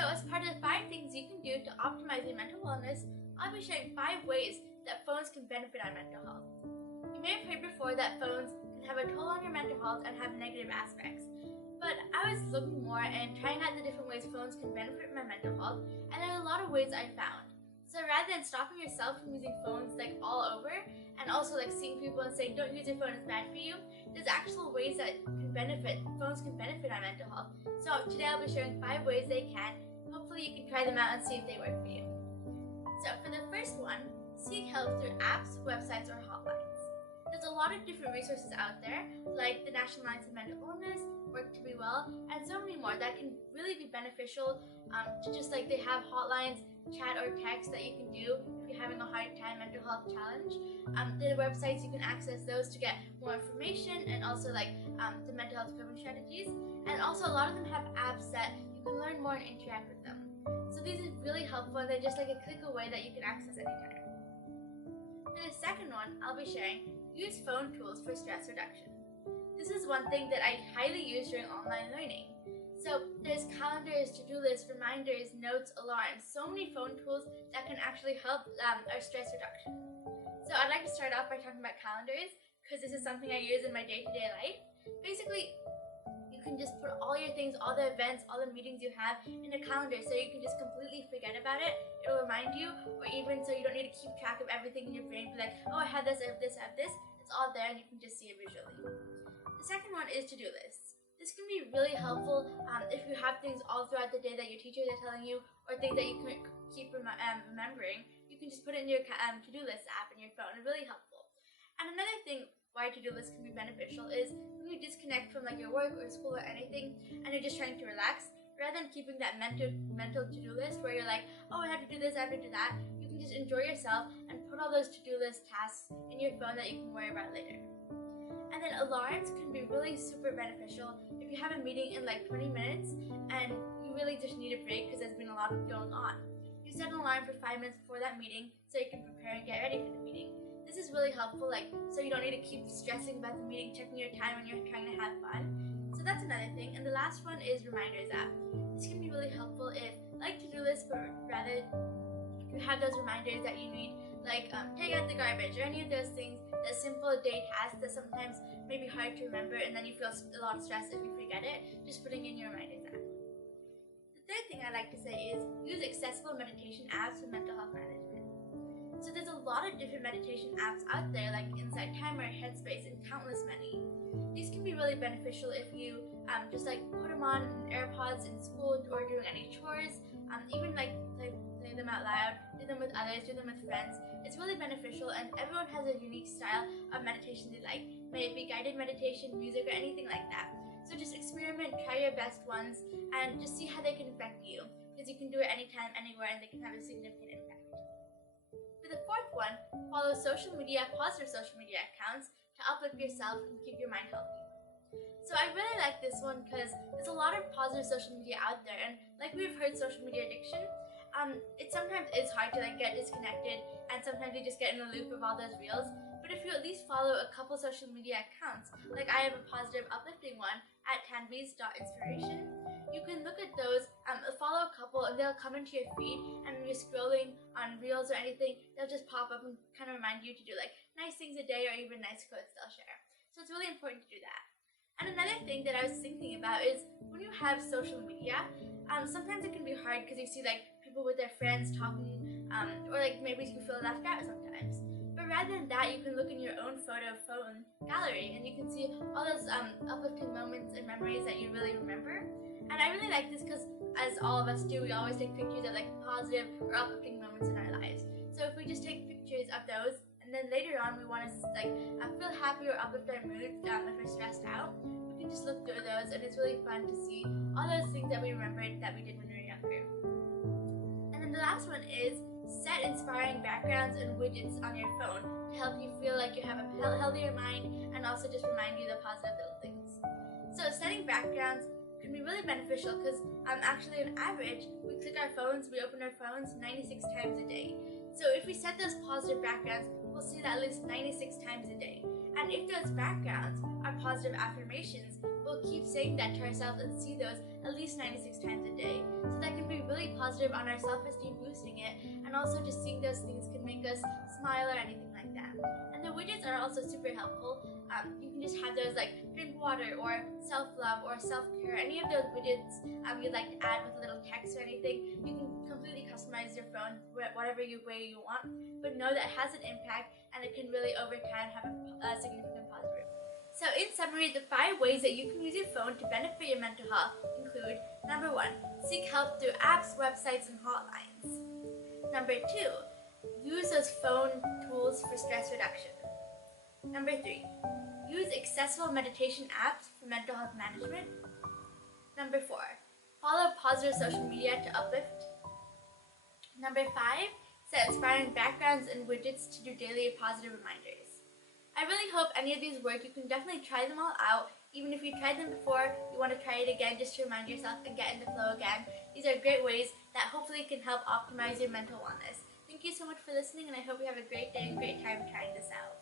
So as part of the 5 things you can do to optimize your mental wellness, I'll be sharing 5 ways that phones can benefit our mental health. You may have heard before that phones can have a toll on your mental health and have negative aspects. But I was looking more and trying out the different ways phones can benefit my mental health, and there are a lot of ways I found. So rather than stopping yourself from using phones all over, and also seeing people and saying don't use your phone, it's bad for you, there's actual ways that phones can benefit our mental health. So today I'll be sharing 5 ways they can. Hopefully you can try them out and see if they work for you. So for the first one, seek help through apps, websites, or hotlines. There's a lot of different resources out there, like the National Alliance of Mental Illness, Work to Be Well, and so many more that can really be beneficial to just they have hotlines, chat or text that you can do if you're having a hard time mental health challenge. The websites, you can access those to get more information and also the mental health coping strategies. And also a lot of them have apps that you can learn more and interact with them. So these are really helpful and they're just a click away that you can access anytime. For the second one, I'll be sharing use phone tools for stress reduction. This is one thing that I highly use during online learning. So there's calendars, to-do lists, reminders, notes, alarms, so many phone tools that can actually help our stress reduction. So I'd like to start off by talking about calendars, because this is something I use in my day-to-day life. Basically, you can just put all your things, all the events, all the meetings you have in a calendar, so you can just completely forget about it. It'll remind you, or even so you don't need to keep track of everything in your brain, be like, oh, I have this, I have this, I have this. It's all there and you can just see it visually. The second one is to-do lists. This can be really helpful if you have things all throughout the day that your teachers are telling you, or things that you can keep remembering. You can just put it in your to-do list app in your phone. It's really helpful. And another thing why to-do lists can be beneficial is when you disconnect from your work or school or anything, and you're just trying to relax, rather than keeping that mental to-do list where you're like, oh, I have to do this, I have to do that. You can just enjoy yourself and put all those to-do list tasks in your phone that you can worry about later. And then alarms can be really super beneficial if you have a meeting in 20 minutes and you really just need a break because there's been a lot going on. You set an alarm for 5 minutes before that meeting so you can prepare and get ready for the meeting. This is really helpful, so you don't need to keep stressing about the meeting, checking your time when you're trying to have fun. So that's another thing. And the last one is reminders app. This can be really helpful if, to-do lists, but rather you have those reminders that you need, take out the garbage or any of those things, that simple day tasks that sometimes may be hard to remember and then you feel a lot of stress if you forget it, just putting in your reminders app. The third thing I like to say is use accessible meditation apps for mental health management. So there's a lot of different meditation apps out there like Insight Timer, Headspace, and countless many. These can be really beneficial if you just put them on AirPods in school or doing any chores, even play them out loud, do them with others, do them with friends. It's really beneficial and everyone has a unique style of meditation they like. May it be guided meditation, music, or anything like that. So just experiment, try your best ones, and just see how they can affect you, because you can do it anytime, anywhere, and they can have a significant impact. For the fourth one, follow positive social media accounts to uplift yourself and keep your mind healthy. So I really like this one because there's a lot of positive social media out there, and we've heard social media addiction, it sometimes is hard to get disconnected, and sometimes you just get in a loop of all those reels. But if you at least follow a couple social media accounts, I have a positive uplifting one at tanvi's.inspiration, you can look at those, follow a couple, and they'll come into your feed, and when you're scrolling on reels or anything, they'll just pop up and kind of remind you to do nice things a day or even nice quotes they'll share. So it's really important to do that. And another thing that I was thinking about is when you have social media, sometimes it can be hard because you see people with their friends talking, or maybe you feel left out sometimes. But rather than that, you can look in your own phone gallery and you can see all those uplifting moments and memories that you really remember. And I really like this because, as all of us do, we always take pictures of positive or uplifting moments in our lives. So if we just take pictures of those, and then later on we want to feel happy or uplift our mood if we're stressed out, we can just look through those, and it's really fun to see all those things that we remembered that we did when we were younger. And then the last one is set inspiring backgrounds and widgets on your phone to help you feel like you have a healthier mind and also just remind you the positive little things. So setting backgrounds can be really beneficial because actually on average, we open our phones 96 times a day. So if we set those positive backgrounds, we'll see that at least 96 times a day. And if those backgrounds are positive affirmations, we'll keep saying that to ourselves and see those at least 96 times a day. So that can be really positive on our self-esteem, boosting it, and also just seeing those things can make us smile or anything like that. And the widgets are also super helpful. You can just have those like drink water or self-love or self-care, any of those widgets you'd like to add with a little text or anything. You can completely customize your phone whatever way you want, but know that it has an impact and it can really over time have a significant positive. So in summary, the 5 ways that you can use your phone to benefit your mental health include: number 1, seek help through apps, websites, and hotlines. Number 2, use those phone tools for stress reduction. Number 3, use accessible meditation apps for mental health management. Number 4, follow positive social media to uplift. Number 5, set inspiring backgrounds and widgets to do daily positive reminders. I really hope any of these work. You can definitely try them all out. Even if you tried them before, you want to try it again just to remind yourself and get in the flow again. These are great ways that hopefully can help optimize your mental wellness. Thank you so much for listening, and I hope you have a great day and great time trying this out.